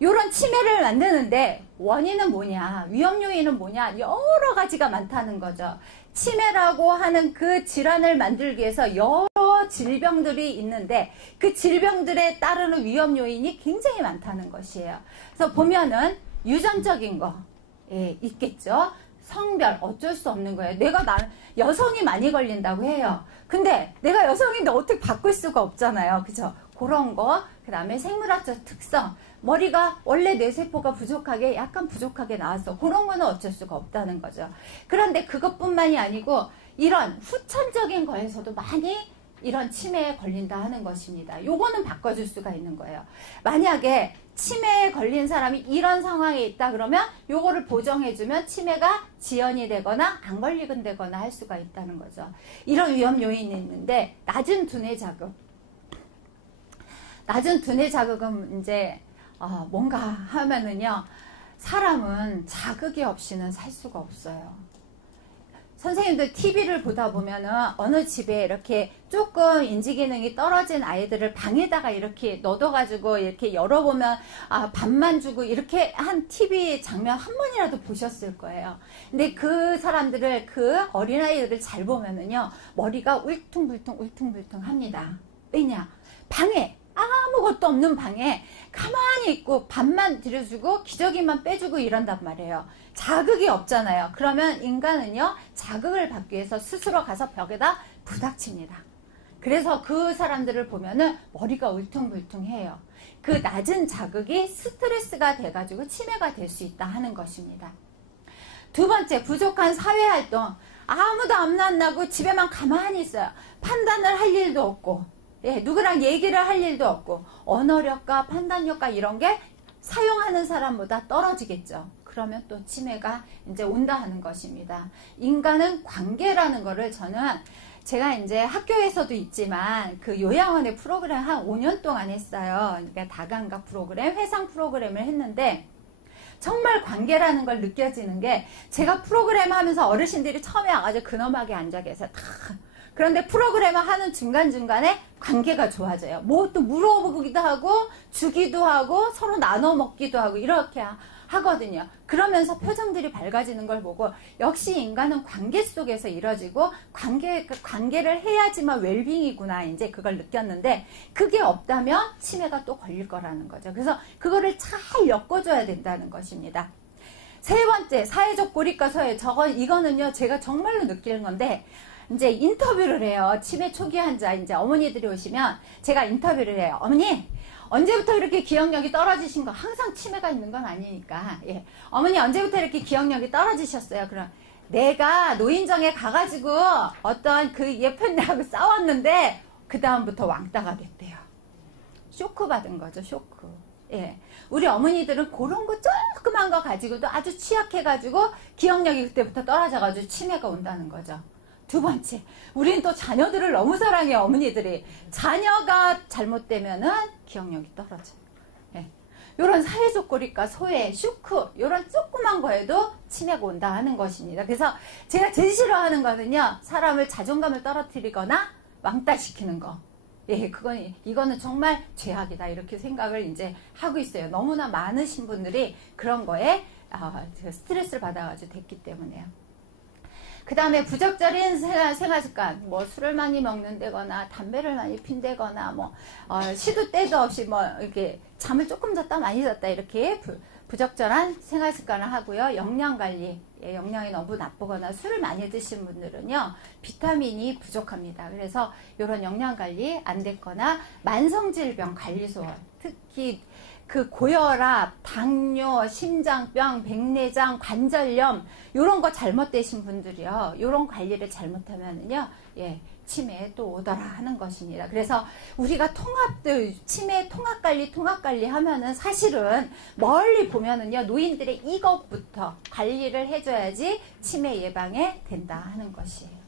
이런 치매를 만드는데 원인은 뭐냐, 위험 요인은 뭐냐, 여러 가지가 많다는 거죠. 치매라고 하는 그 질환을 만들기 위해서 여러 질병들이 있는데 그 질병들에 따르는 위험 요인이 굉장히 많다는 것이에요. 그래서 보면은 유전적인 거 예, 있겠죠. 성별 어쩔 수 없는 거예요. 내가 나 여성이 많이 걸린다고 해요. 근데 내가 여성인데 어떻게 바꿀 수가 없잖아요. 그죠? 그런 거, 그 다음에 생물학적 특성, 머리가 원래 뇌세포가 부족하게 약간 부족하게 나왔어. 그런 거는 어쩔 수가 없다는 거죠. 그런데 그것뿐만이 아니고 이런 후천적인 거에서도 많이 이런 치매에 걸린다 하는 것입니다. 요거는 바꿔줄 수가 있는 거예요. 만약에 치매에 걸린 사람이 이런 상황에 있다 그러면 요거를 보정해주면 치매가 지연이 되거나 안 걸리건 되거나 할 수가 있다는 거죠. 이런 위험 요인이 있는데 낮은 두뇌 자극. 낮은 두뇌 자극은 이제 어, 뭔가 하면은요 사람은 자극이 없이는 살 수가 없어요. 선생님들 TV를 보다 보면은 어느 집에 이렇게 조금 인지 기능이 떨어진 아이들을 방에다가 이렇게 넣어가지고 이렇게 열어보면 아, 밥만 주고 이렇게 한 TV 장면 한 번이라도 보셨을 거예요. 근데 그 사람들을 그 어린아이들을 잘 보면은요 머리가 울퉁불퉁 울퉁불퉁 합니다. 왜냐? 방에 아무것도 없는 방에 가만히 있고 밥만 들여주고 기저귀만 빼주고 이런단 말이에요. 자극이 없잖아요. 그러면 인간은요, 자극을 받기 위해서 스스로 가서 벽에다 부닥칩니다. 그래서 그 사람들을 보면은 머리가 울퉁불퉁해요. 그 낮은 자극이 스트레스가 돼가지고 치매가 될 수 있다 하는 것입니다. 두 번째, 부족한 사회활동. 아무도 안 만나고 집에만 가만히 있어요. 판단을 할 일도 없고, 예, 누구랑 얘기를 할 일도 없고 언어력과 판단력과 이런 게 사용하는 사람보다 떨어지겠죠. 그러면 또 치매가 이제 온다 하는 것입니다. 인간은 관계라는 거를 저는 제가 이제 학교에서도 있지만 그 요양원의 프로그램 한 5년 동안 했어요. 그러니까 다감각 프로그램, 회상 프로그램을 했는데 정말 관계라는 걸 느껴지는 게 제가 프로그램 하면서 어르신들이 처음에 와가지고 근엄하게 앉아 계세요. 다 그런데 프로그램을 하는 중간중간에 관계가 좋아져요. 뭐 또 물어보기도 하고 주기도 하고 서로 나눠 먹기도 하고 이렇게 하거든요. 그러면서 표정들이 밝아지는 걸 보고 역시 인간은 관계 속에서 이루어지고 관계 관계를 해야지만 웰빙이구나 이제 그걸 느꼈는데 그게 없다면 치매가 또 걸릴 거라는 거죠. 그래서 그거를 잘 엮어줘야 된다는 것입니다. 세 번째 사회적 고립과 서해 저거 이거는요 제가 정말로 느끼는 건데 이제 인터뷰를 해요. 치매 초기 환자 이제 어머니들이 오시면 제가 인터뷰를 해요. 어머니 언제부터 이렇게 기억력이 떨어지신 거 항상 치매가 있는 건 아니니까 예. 어머니 언제부터 이렇게 기억력이 떨어지셨어요? 그럼 내가 노인정에 가가지고 어떤 그 예편네하고 싸웠는데 그 다음부터 왕따가 됐대요. 쇼크 받은 거죠, 쇼크. 예. 우리 어머니들은 그런 거 조그만 거 가지고도 아주 취약해가지고 기억력이 그때부터 떨어져가지고 치매가 온다는 거죠. 두 번째, 우리는 또 자녀들을 너무 사랑해 어머니들이. 자녀가 잘못되면은 기억력이 떨어져요. 예. 요런 사회적 고립과 소외, 슈크, 요런 조그만 거에도 치매가 온다 하는 것입니다. 그래서 제가 제일 싫어하는 거는요, 사람을 자존감을 떨어뜨리거나 왕따시키는 거. 예, 그건, 이거는 정말 죄악이다. 이렇게 생각을 이제 하고 있어요. 너무나 많으신 분들이 그런 거에 어, 스트레스를 받아가지고 됐기 때문에요. 그 다음에 부적절한 생활, 생활, 습관, 뭐 술을 많이 먹는다거나 담배를 많이 핀다거나 뭐 어, 시도 때도 없이 뭐 이렇게 잠을 조금 잤다 많이 잤다 이렇게 부, 부적절한 생활 습관을 하고요. 영양 관리, 예, 영양이 너무 나쁘거나 술을 많이 드신 분들은요 비타민이 부족합니다. 그래서 이런 영양 관리 안 됐거나 만성 질병 관리 소원, 특히 그 고혈압, 당뇨, 심장병, 백내장, 관절염 이런 거 잘못되신 분들이요. 이런 관리를 잘못하면은요. 예. 치매에 또 오더라 하는 것입니다. 그래서 우리가 통합들 치매 통합 관리 통합 관리 하면은 사실은 멀리 보면은요. 노인들의 이것부터 관리를 해 줘야지 치매 예방에 된다 하는 것이에요.